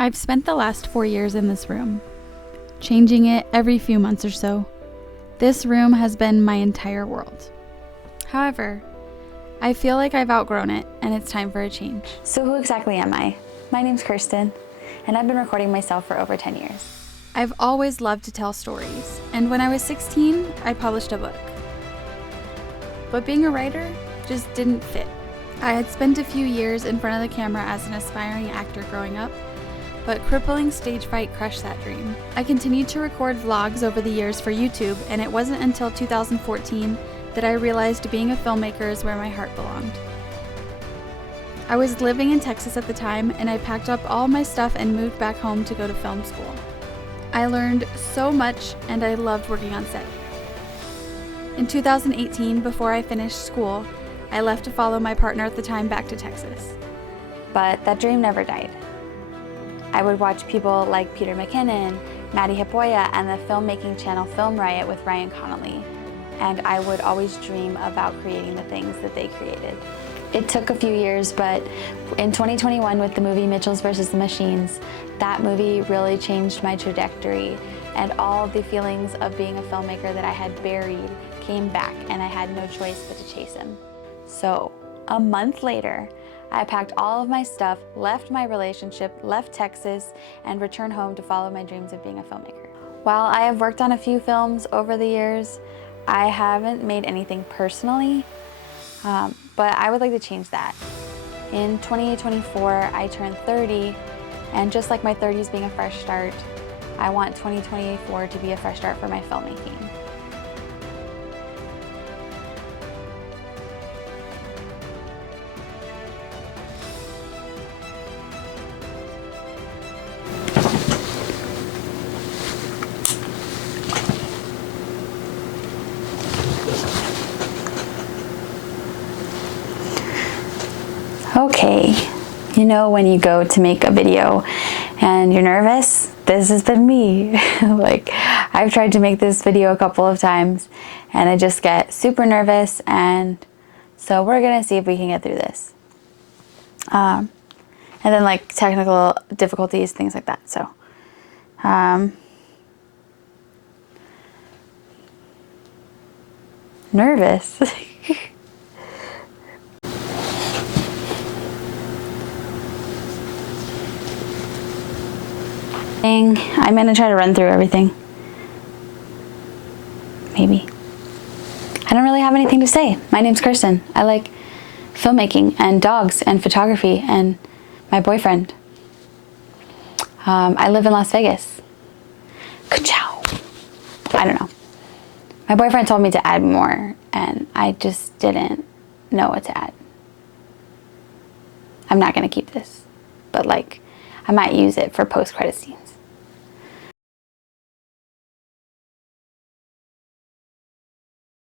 I've spent the last 4 years in this room, changing it every few months or so. This room has been my entire world. However, I feel like I've outgrown it and it's time for a change. So who exactly am I? My name's Kirsten, and I've been recording myself for over 10 years. I've always loved to tell stories, and when I was 16, I published a book. But being a writer just didn't fit. I had spent a few years in front of the camera as an aspiring actor growing up, but crippling stage fright crushed that dream. I continued to record vlogs over the years for YouTube, and it wasn't until 2014 that I realized being a filmmaker is where my heart belonged. I was living in Texas at the time, and I packed up all my stuff and moved back home to go to film school. I learned so much, and I loved working on set. In 2018, before I finished school, I left to follow my partner at the time back to Texas. But that dream never died. I would watch people like Peter McKinnon, Maddie Hipoya, and the filmmaking channel Film Riot with Ryan Connolly, and I would always dream about creating the things that they created. It took a few years, but in 2021 with the movie Mitchells vs. the Machines, that movie really changed my trajectory, and all the feelings of being a filmmaker that I had buried came back, and I had no choice but to chase them. So a month later, I packed all of my stuff, left my relationship, left Texas, and returned home to follow my dreams of being a filmmaker. While I have worked on a few films over the years, I haven't made anything personally, but I would like to change that. In 2024, I turned 30, and just like my 30s being a fresh start, I want 2024 to be a fresh start for my filmmaking. Okay, you know when you go to make a video and you're nervous? This has been me. Like, I've tried to make this video a couple of times and I just get super nervous, and so we're gonna see if we can get through this. And then like technical difficulties, things like that, so. Nervous. I'm gonna try to run through everything. Maybe. I don't really have anything to say. My name's Kirsten. I like filmmaking and dogs and photography and my boyfriend. I live in Las Vegas. Ka-chow. I don't know. My boyfriend told me to add more, and I just didn't know what to add. I'm not gonna keep this, but like, I might use it for post-credit scenes.